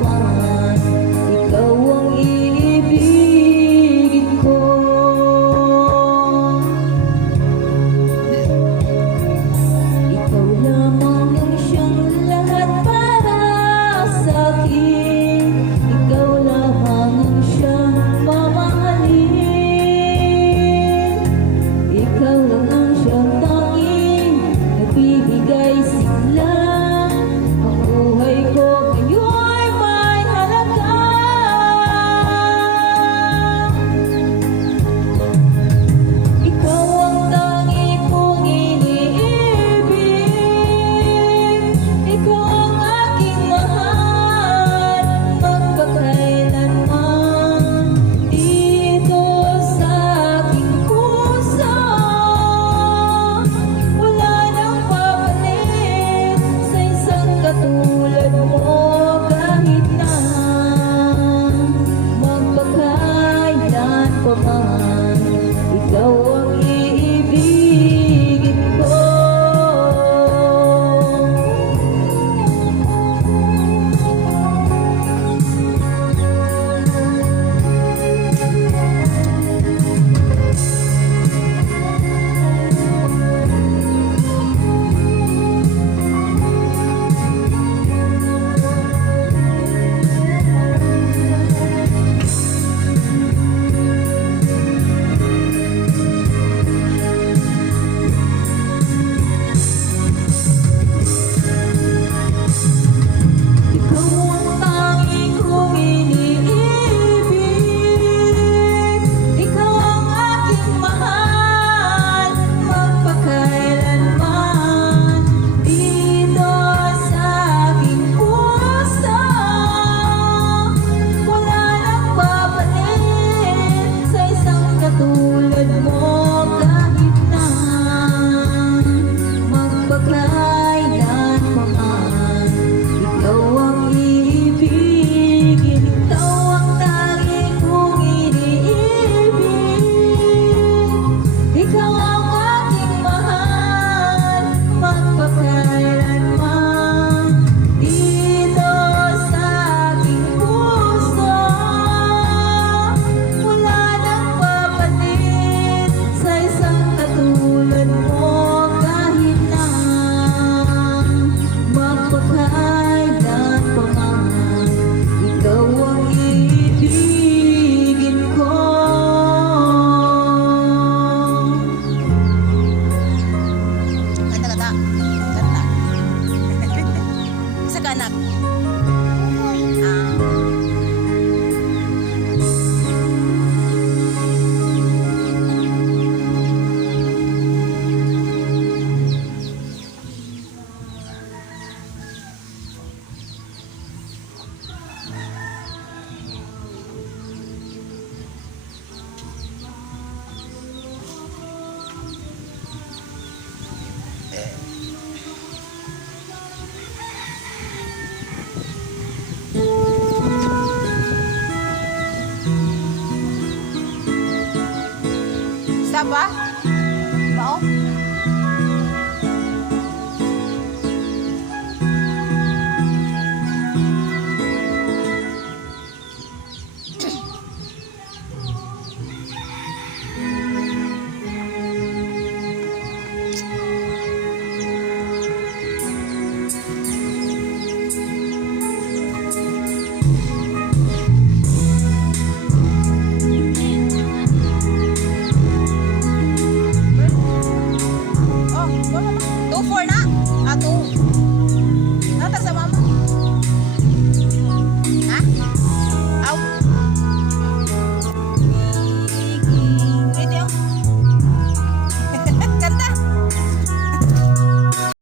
man, ikaw ang iibigin ko. Ikaw lamang ang siyang lahat para sa'kin. Ikaw lamang ang siyang mamahalin. Ikaw lang ang siyang tanging nagbibigay sigla. Ang buhay ko ngayon'y may halaga. Ikaw ang tangi kong iniibig. Ikaw ang aking mahal, magpakailanman. Dito sa aking puso, wala nang papalit sa isang katulad mo. Kahit na magpakailan pa man, ikaw ang iibigin ko. Ikaw ang tangi kong iniibig. Ikaw ang aking mahal, magpakailanman. Dito sa aking puso, wala nang papalit sa isang katulad mo. Kahit na magpakailan pa man, ikaw ang iibigin. Ikaw ang tangi kong iniibig. Ikaw ang aking mahal, magpakailanman. Dito sa aking puso, wala nang papalit sa isang katulad mo. Kahit na magpakailan pa man, ikaw ang iibigin ko. Kanta kata. Kanta. Isa ka anak. Isa pa?